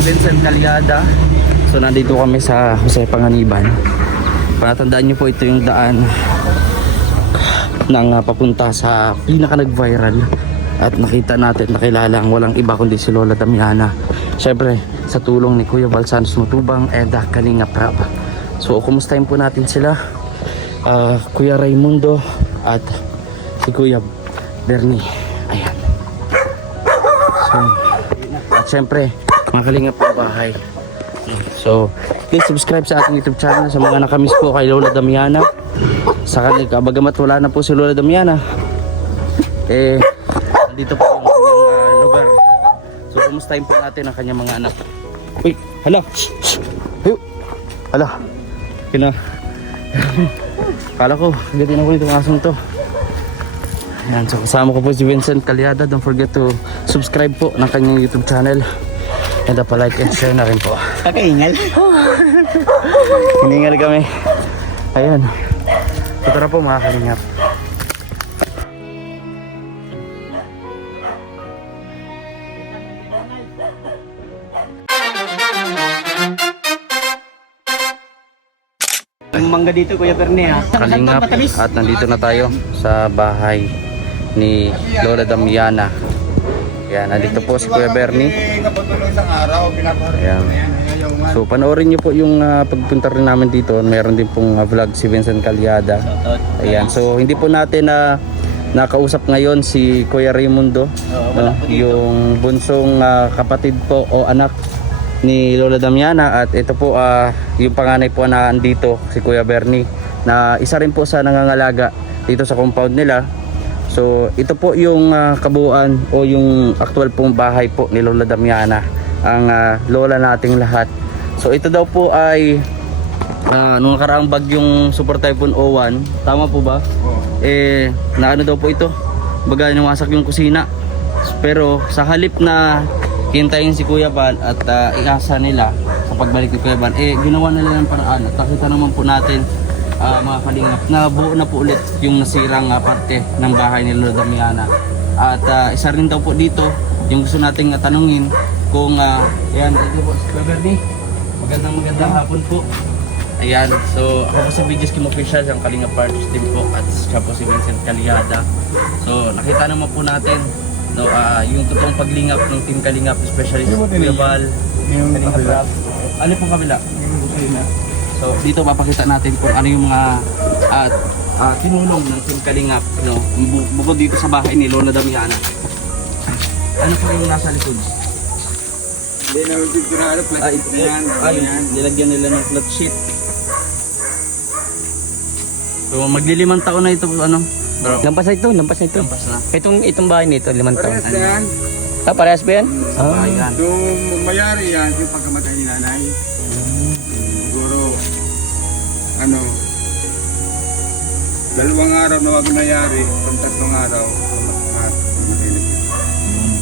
Vincent Calyada. So nandito kami sa Jose Panganiban. Panatandaan nyo po, ito yung daan ng papunta sa pinaka nag-viral at nakita natin, nakilala ang walang iba kundi si Lola Damiana. Syempre sa tulong ni Kuya Val Santos Matubang and Kalinga Prab. So kumustahin po natin sila, Kuya Raimundo at si Kuya Bernie. Ayan. So, at syempre mga Kalinga Prab bahay. So please subscribe sa ating YouTube channel sa mga nakamiss po kay Lola Damiana. Sa kanila, bagamat wala na po si Lola Damiana, dito po yung kanyang lugar. So kumustahin po natin ang kanyang mga anak. Uy, hala. Hala. Kala ko, gatin ako itong asong to. Ayan, so kasama ko po si Vincent Calyada. Don't forget to subscribe po ng kanyang YouTube channel. And pa-like and share na rin po. Kakaingal. Hiningal kami. Ayan. So tara po mga Kalingap. Ang mangga dito, Kuya Bernie, ha? Kalingap, at nandito na tayo sa bahay ni Lola Damiana. Ayan, nandito po si Kuya Bernie. Ayan. So panoorin niyo po yung pagpunta rin namin dito. Meron din pong vlog si Vincent Calyada. Ayan, so hindi po natin nakausap ngayon si Kuya Raimundo, yung bunsong kapatid po o anak ni Lola Damiana. At ito po yung panganay po na andito, si Kuya Bernie, na isa rin po sa nangangalaga dito sa compound nila. So ito po yung kabuuan o yung actual pong bahay po ni Lola Damiana, ang lola nating lahat. So ito daw po ay nung nakaraang bagyong Super Typhoon O1, tama po ba? Na ano daw po ito, baga nawasak yung kusina. Pero sa halip na hintayin si Kuya Val at iasa nila sa pagbalik ni Kuya Val, ginawa nila ng paraan. At nakita naman po natin, mga Kalingap, na buo na po ulit yung nasirang parte ng bahay ni Lola Damiana. At isa rin daw po dito yung gusto nating tanungin kung ayan, ito po si Kuya Bernie. Magandang hapon po. Ayan, so ako po si BJ's Kim Official, yung Kalinga Parties din po, at siya po si Vincent Calyada. So nakita naman po natin yung totoong paglingap ng Team Kalingap, especially si Kuya Val, Kalinga Prab. Ano pong kabila? So dito papakita natin kung ano yung mga tinulong ng Team Kalingap, bukod dito sa bahay ni Lola Damiana. Ano po yung nasa likod? Hindi na picture plastic na yan. Nilagyan nila ng flat sheet. So maglilimang taon na ito, ano? Bro. Lampas na ito. Lampas na. Itong bahay nito, 5 taon. Parehas na yan. Parehas ba yan? Ayan. Yung mayari yan, yung pagkamatay ni nanay. Siguro, 2 araw na wag mayari, 3 araw, matay na siya.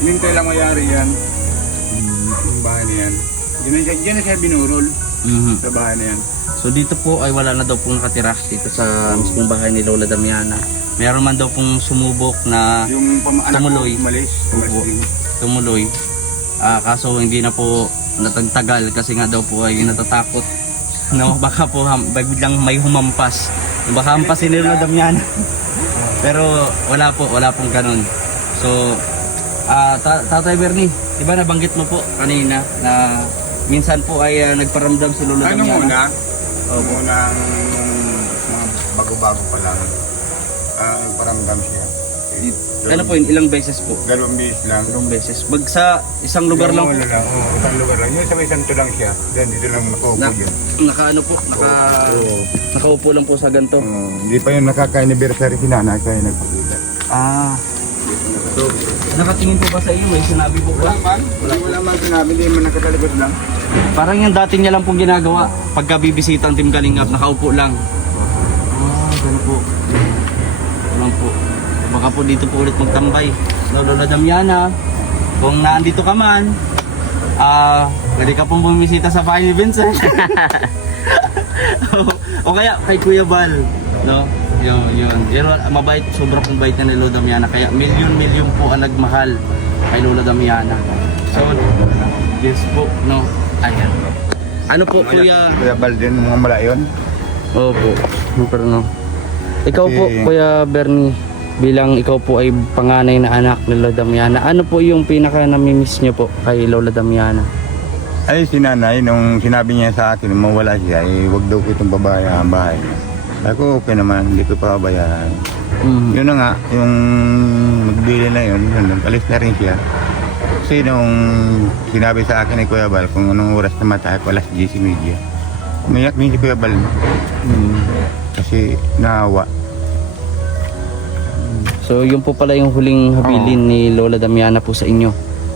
Hinintay lang mayari yan. Yung bahay na yan. Diyan na siya binurol sa bahay na yan. So dito po ay wala na daw pong nakatira dito sa mismong bahay ni Lola Damiana. Meron man daw pong sumubok na Yung pamaanak ko tumuloy. umalis din. Tumuloy. Kaso hindi na po natagtagal kasi nga daw po ay natatakot. Baka po biglang may humampas. Baka hampasin ni Lola Damiana. Pero wala pong ganun. So Tatay Bernie, di ba nabanggit mo po kanina na minsan po ay nagparamdam si Lola Damiana? Muna mga bago-bago pa lang. Paramdam siya. Ano po yun? Ilang beses po? 2 beses lang. 2 beses. Sa isang lugar lang po? Isang lugar lang. Yung sa may santo lang siya. Then dito lang nakaupo yun. Nakaupo lang po sa ganito? Hindi pa yung nakaka-anniversary si nanay kaya nagpagkita. So, nakatingin po ba sa iyo? May sinabi po ba? Wala man sinabi. Hindi man nakatalabas lang. Parang yung dati niya lang pong ginagawa. Pagka bibisita ang Team Kalingap, nakaupo lang. Ganun po. Ganun po. Baka po dito po ulit magtambay. Lola Damiana, kung naandito ka man, pwede ka pong bumisita sa bahay ni Vincent. O kaya kay Kuya Val, no? Yun, mabait, sobrang pong bait na ni Lola Damiana. Kaya milyon po ang nagmahal kay Lola Damiana. So, Yes po, no. Ayan. Ano po, Kuya? Kuya Bal din, mga malayon. Opo. Pero no. Ikaw po, Kasi- Kuya Bernie, bilang ikaw po ay panganay na anak ni Lola Damiana, ano po yung pinaka namimiss niyo po kay Lola Damiana? Ay, si nanay, nung sinabi niya sa akin, mawala siya, wag daw ko itong babae ang bahay. Sabi ko, okay naman, hindi ko pababayaan. Mm. Yun na nga, yung magbili na yun, alis na rin siya. Kasi nung sinabi sa akin ni Kuya Bal kung anong oras na matay, alas 10:30. Umiyak din si Kuya Bal. Kasi naawa. So yun po pala yung huling habilin ni Lola Damiana po sa inyo,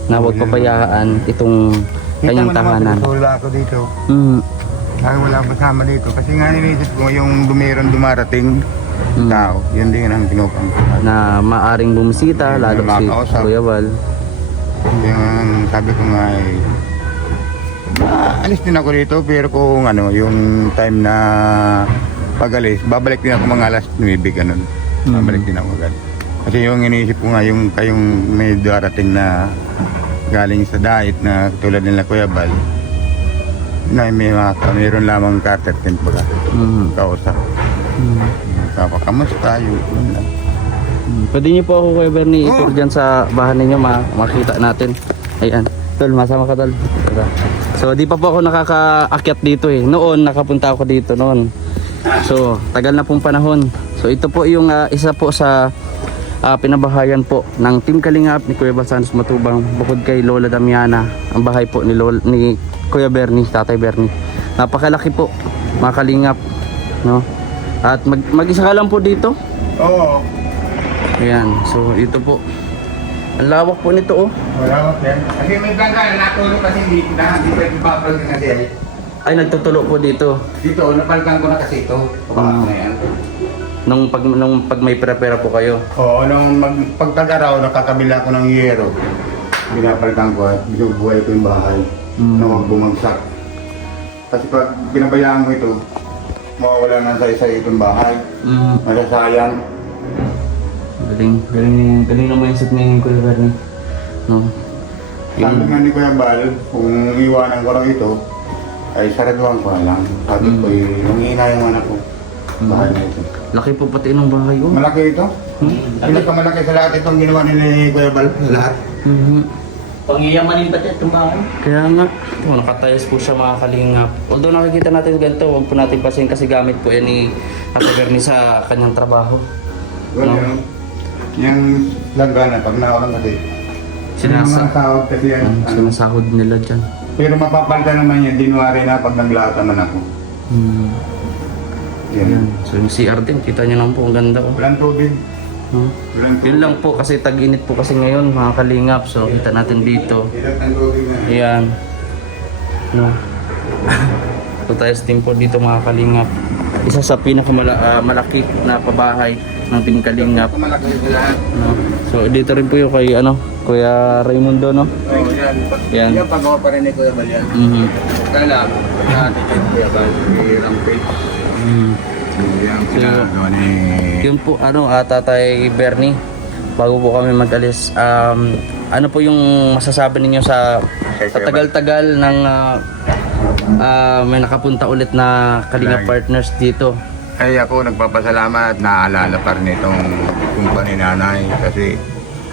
na huwag pabayaan itong kanyang tahanan. Wala ako dito. Mm. Ay, wala kasama dito. Kasi nga nilisip ko yung dumarating tao. Yun din ang kinupang. Na maaring bumisita, lalo si Makakausap. Kuya Val. Yung sabi ko nga alis din ako dito pero kung ano, yung time na pag-alis, babalik din ako mga alas 9 ganun. Babalik din ako agad. Kasi yung iniisip ko nga yung kayong may darating na galing sa diet na tulad nila Kuya Bal na mayroon lamang Carter Tent baga. Kausap. Kamusta yun lang. Pwede niyo po ako, Kuya Bernie, i-tour dyan sa bahay ninyo, makita natin. Ayan. Tol, masama ka, Tol. Tara. So, di pa po ako nakakaakyat dito eh. Noon, nakapunta ako dito noon. So, tagal na pong panahon. So, ito po yung isa po sa pinabahayan po ng Team Kalingap ni Kuya Basanos Matubang bukod kay Lola Damiana. Ang bahay po ni Kuya Bernie, Tatay Bernie. Napakalaki po, mga Kalingap. No? At mag-isa ka lang po dito. Oo. Ayan, so ito po. Ang lawak po nito oh. Wala ko yan. Kasi may bangka na natulog kasi hindi pwede papalkan kasi ay. Ay, nagtutulo po dito. Dito, napalkan ko na kasi ito. Pagkakas na yan. Nung pag may prepare po kayo. Oo, nung pagtag-araw, nakakabila ko ng yero. Binapalkan ko at binubuhay ko yung bahay. Na huwag bumagsak. Kasi pag binabayaan ko ito, mawawala na sa isa itong bahay. Masasayang. Galing na mindset ni Kuya Bernie. No? Sabi nga ni Kuya Bal, kung iwanan ko lang ito, ay saraduhan ko na lang. Sabi ko, manghihina yung anak ko. Bahay na ito. Laki po pati ng bahay oh. Malaki ito? Pinakamalaki sa lahat itong ginawa ni Kuya Bal. Lahat. Pangyayamanin ba itong bahay? Kaya nga, nakatayos po siya, mga Kalingap. Although nakikita natin ganito, huwag po natin pasin kasi gamit po yan ni Kuya Bernie sa kanyang trabaho. Well, yung langgana, pag nawalan kasi. Mga sahod kasi yan. Sinasahod nila dyan. Pero mapapalta naman yan, January na pag naglahat naman ako. Yan. Ayan. So yung CR din, kita niyo naman po, ang ganda oh. Walang tubig. Walang tubig. Yun lang po kasi tag-init po kasi ngayon, mga Kalingap. So kita natin dito. Ilang ang tubig na. Ayan. No. So tayo team po dito, mga Kalingap. Isa sa pinakamalaki na pabahay ng Team Kalingap. Malaki ito lahat. No. So dito rin po yung kay Kuya Raimundo, no? Oo, yan. Yan. Yan, pagawa pa rin ni Kuya Bal yan. Kala, natin kay Kuya Bal, ilang page. Yan, pinagawa ni... Yun po, Tatay Bernie, bago po kami mag-alis, ano po yung masasabi ninyo sa tagal-tagal ng may nakapunta ulit na Kalingap partners dito? Ay ako nagpapasalamat at naaalala pa rin itong kumpanya ni nanay kasi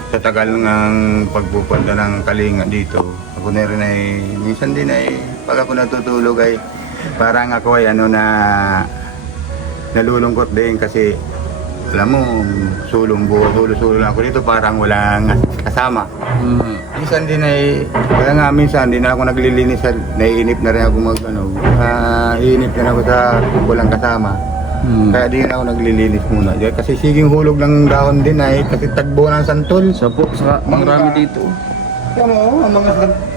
sa tagal ng pagpupunta ng Kalinga dito, ako na rin ay minsan din ay pag ako natutulog ay parang ako ay nalulungkot din kasi alam mo, sulo lang ako dito parang walang kasama. Minsan din ay, kaya nga minsan din ako naglilinis at naiinip na rin ako iinip na ako sa walang kasama. Kaya di na ako naglilinis muna. Kasi siging hulog ng dahon din ay kasi tagbo ng santol. So po, saka marami dito. Kaya mo, ang mga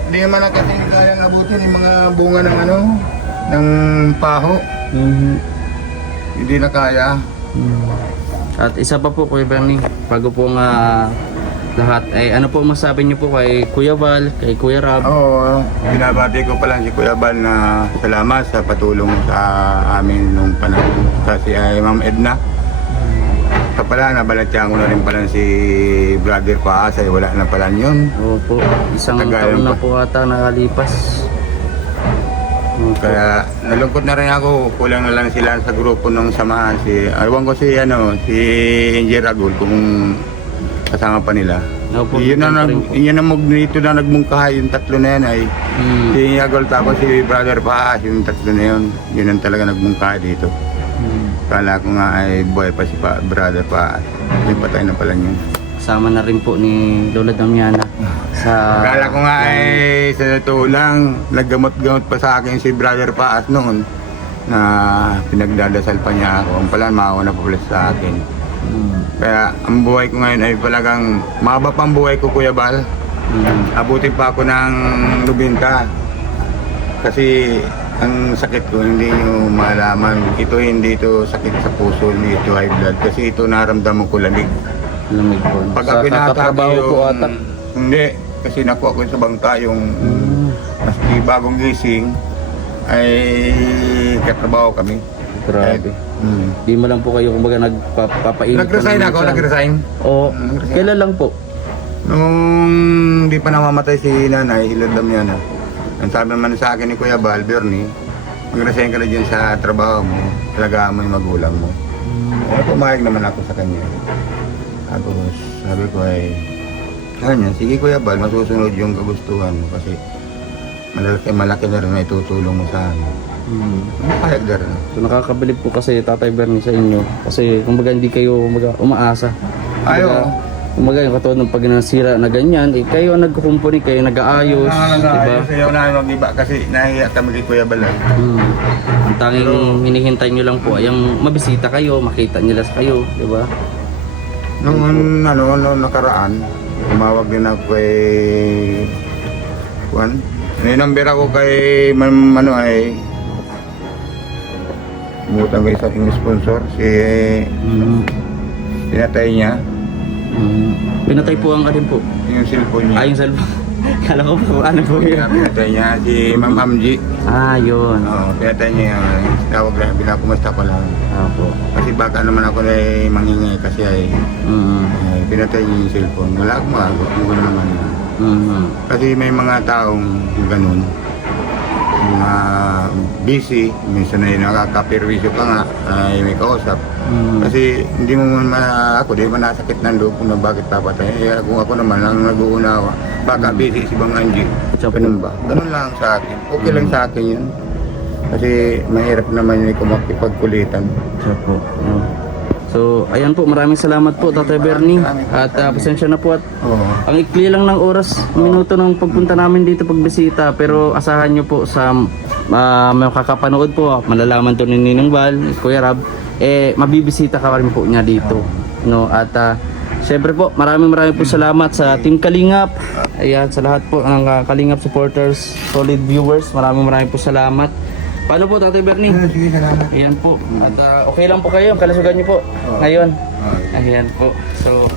di naman na kasi kayang abutin yung mga bunga ng ng paho. Hindi na kaya. At isa pa po, Kuya Bernie, bago po nga lahat, ay ano po masabi niyo po kay Kuya Val, kay Kuya Rab? Oo, binabati ko pa lang si Kuya Bal na salamat sa patulong sa amin nung panahon. Kasi ay Ma'am Edna. Sa pala, nabalatyan ko na rin pala si Brother Paasay, wala na pala yun. Opo, isang Tagayan taon na pa. po ata nakalipas. Opo. Kaya nalungkot na rin ako, kulang na lang sila sa grupo ng samahan. Awan ko si Engineer Agul kung kasama pa nila. Opo, Yun na rin po. yun na dito na nagmungkahay yung tatlo na yan ay si Agul tapos si Brother Paas, yung tatlo na yun. Yun ang talaga nagmungkahay dito. Kala ko nga ay buhay pa si Brother Paas. May patay na pala yun. Kasama na rin po ni Lola Damiana sa... Kala ko nga ay sa totoo lang, naggamot-gamot pa sa akin si Brother Paas noon na pinagdadasal pa niya ako. Ang pala, maawa na pa pala sa akin. Kaya ang buhay ko ngayon ay talagang mahaba pang buhay ko, Kuya Bal. Abutin pa ako ng 90. Kasi ang sakit ko, hindi nyo malaman. Ito hindi ito sakit sa puso, hindi ito high blood. Kasi ito naramdaman ko lamig. Lamig po. Pag Sa kakatrabaho po ata. Hindi, kasi nakuha ko sa bangka yung maski bagong gising ay katrabaho kami. Grabe. Di mo lang po kayo kumbaga nagpapainit. Nag-resign ako, nag-resign. Oo. Kailan lang po? Nung di pa namamatay si nanay, Hilodam yan. Ang sabi naman sa akin ni Kuya Bal, Bernie, mag-resign ka na dyan sa trabaho mo, talagaan mo yung magulang mo. Pumayag naman ako sa kanya. Tapos sabi ko ay, kanya, sige Kuya Bal, masusunod yung kagustuhan mo kasi malaki na rin na itutulong mo sa amin. Payag na rin. So nakakabilib po kasi Tatay Bernie sa inyo. Kasi kumbaga hindi kayo kumbaga, umaasa. Ayo. Kumbaga yung katulad ng pag nasira na ganyan, eh, kayo ang nagkukumpuni, kayo nag-aayos, diba? Ayaw na mag-iba kasi nahiya kami kay Kuya Bal. Ang tanging hinihintay nyo lang po ay yung mabisita kayo, makita nila sa kayo, diba? Noong nakaraan, tumawag din ako kay Juan. May number ako kay ay umutang ko isang sponsor, si pinatay niya, Pinatay po ang alin po? yung cellphone niya. Ay, yung cellphone. Kala ko po, ano po yun? Pinatay niya, si Ma'am Hamji. Ah, yun. Oo, pinatay niya yung tawag lang, pinakumusta ko lang. Opo. Kasi baka naman ako na mangingay kasi ay pinatay niya yung cellphone. Wala akong magagot, kung gano'n naman. Kasi may mga taong ganun, mga busy, minsan ay nakakaperwisyo ka nga, ay may kausap. Kasi hindi mo man ako, di man nasakit ng loob kung bakit papatay. Eh, kung ako naman ang nag-uunawa, baka busy si Bang Angie. Ganun ba? Ganun lang sa akin. Okay lang sa akin yun. Kasi mahirap naman yun kung makipagkulitan. Siya po. So, ayan po, maraming salamat po Tatay Bernie. At pasensya na po at Oo. ang ikli lang ng oras, minuto ng pagpunta namin dito pagbisita. Pero asahan nyo po sa makakapanood po, malalaman to ni Ninong Val, ni Kuya Rab, mabibisita ka rin po niya dito. No? At syempre po, maraming po salamat sa Team Kalingap. Ayan, sa lahat po ng Kalingap supporters, solid viewers, maraming po salamat. Paano po Tatay Bernie? Sige, salamat. Ayan po. At okay lang po kayo, kalusugan niyo po ngayon. Ayan po. So,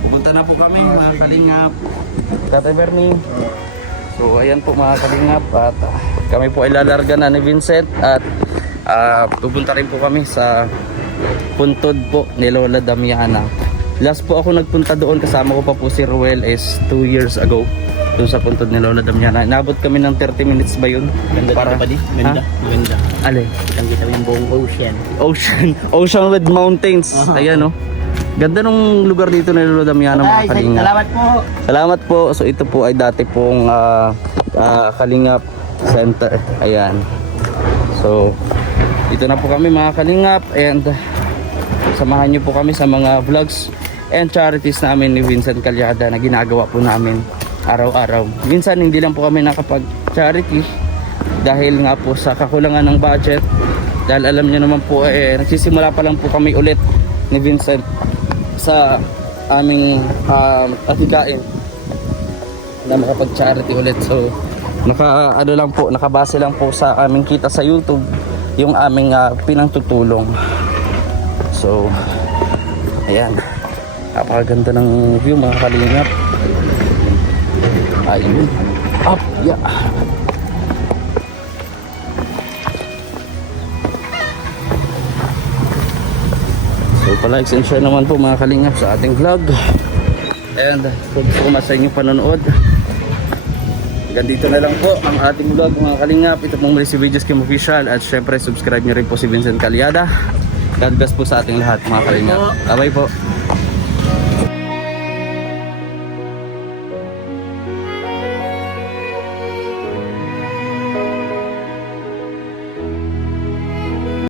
pupunta na po kami mga Kalingap. Tatay Bernie. So, ayan po mga Kalingap. At kami po ay lalarga na ni Vincent. At pupunta rin po kami sa puntod po ni Lola Damiana. Last po ako nagpunta doon, kasama ko pa po si Ruel is 2 years ago. Doon sa puntod ni Lola Damiana. Inabot kami ng 30 minutes ba yun? Ganda para pa di? Ganda. Ganda. Alin? Kitang kita yung buong ocean. Ocean with mountains. Ayan oh. Ganda nung lugar dito ni Lola Damiana mga Kalingap. Salamat po. Salamat po. So ito po ay dati pong Kalingap Center. Ayan. So dito na po kami mga Kalingap and samahan niyo po kami sa mga vlogs and charities namin ni Vincent Calyada na ginagawa po namin araw-araw. Minsan hindi lang po kami nakapag-charity dahil nga po sa kakulangan ng budget. Dahil alam niyo naman po nagsisimula pa lang po kami ulit ni Vincent sa aming atigain na makapag-charity ulit. So nakabase lang po sa aming kita sa YouTube yung aming pinangtutulong. So ayan, napakaganda ng view mga Kalingap. Ayun. Up, yeah. So Pa-likes and share naman po mga kalingap sa ating vlog. And kung gusto ko sa inyong panonood, hanggang dito na lang po ang ating vlog mga kalingap. Ito pong muli si Videos Kim Official. At syempre subscribe nyo rin po si Vincent Calyada. God bless po sa ating lahat mga kalingap. Bye po.